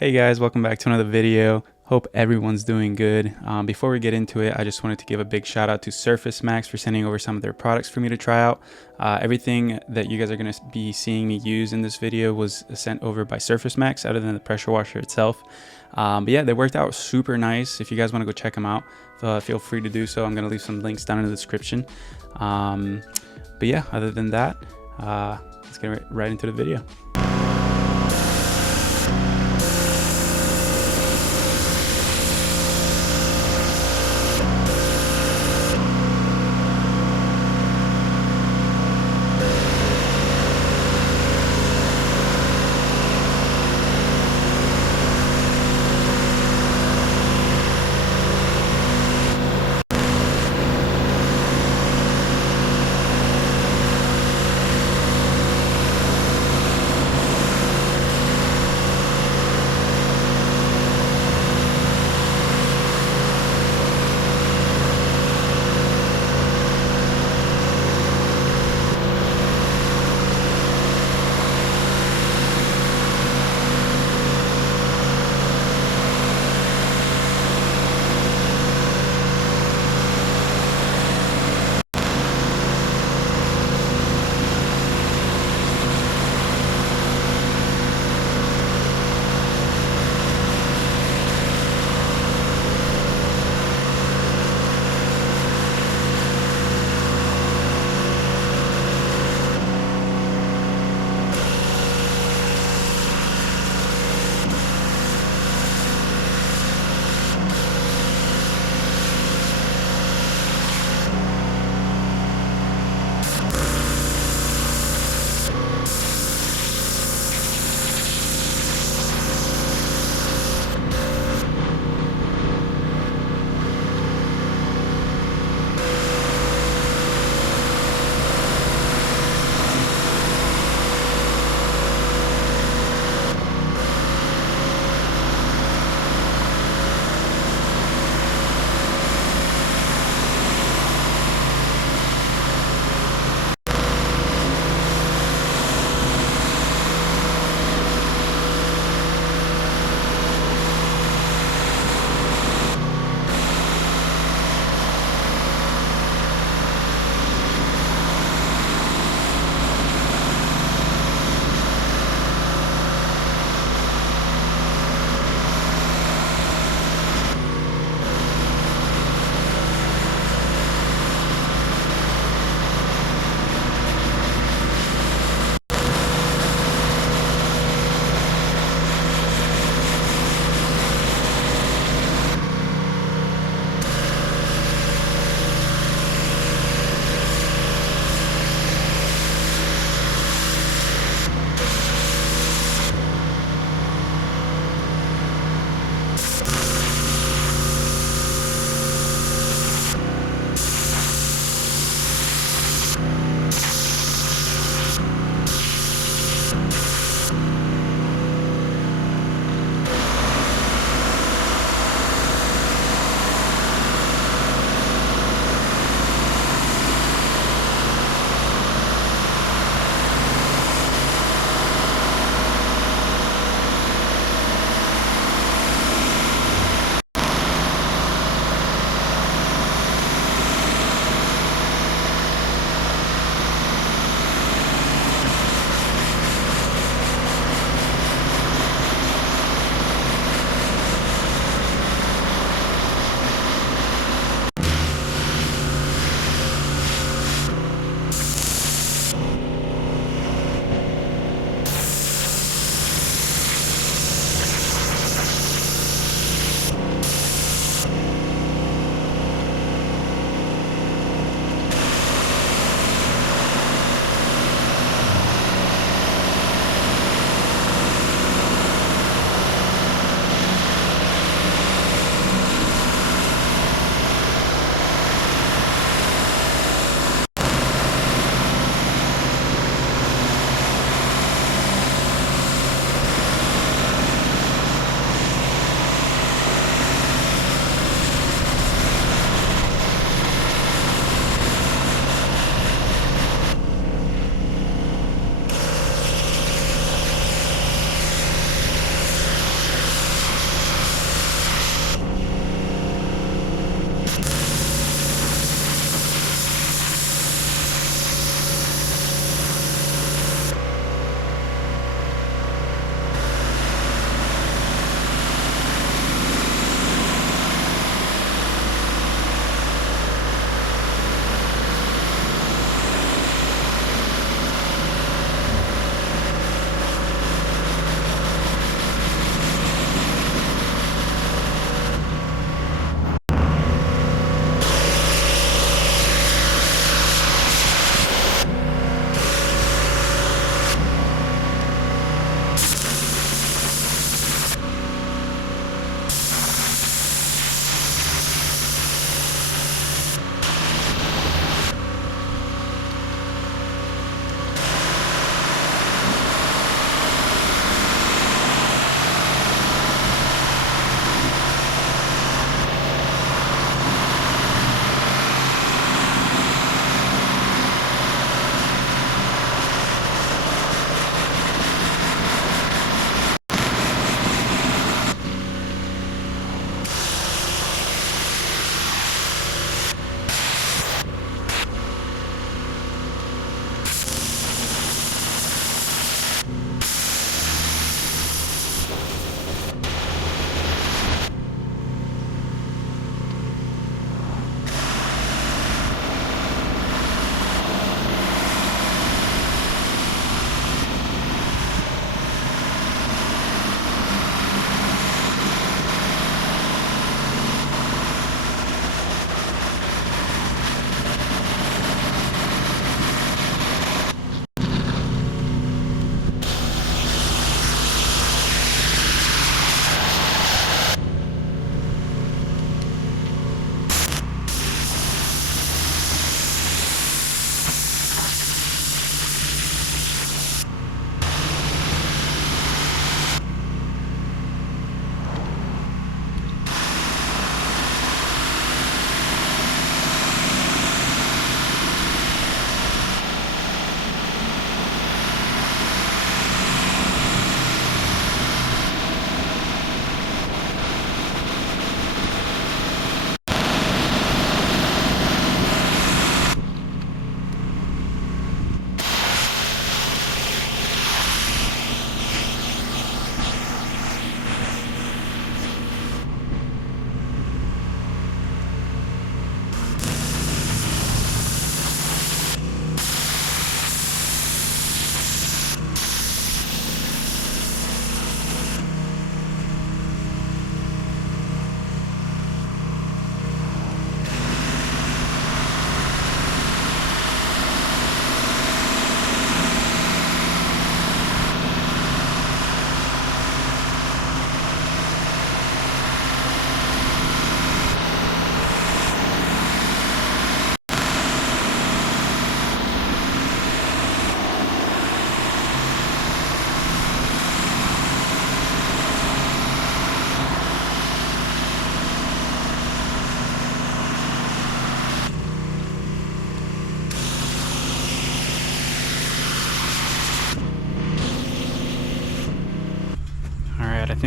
Hey guys, welcome back to another video. Hope everyone's doing good. Before we get into it, I just wanted to give a big shout out to Surface Max for sending over some of their products for me to try out. Everything that you guys are going to be seeing me use in this video was sent over by Surface Max, other than the pressure washer itself. But yeah, they worked out super nice. If you guys want to go check them out, feel free to do so. I'm going to leave some links down in the description. But yeah, other than that, let's get right into the video.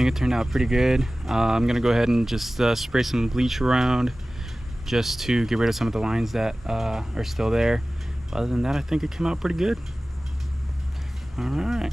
think it turned out pretty good. I'm gonna go ahead and just spray some bleach around just to get rid of some of the lines that are still there. Other than that, I think it came out pretty good. All right.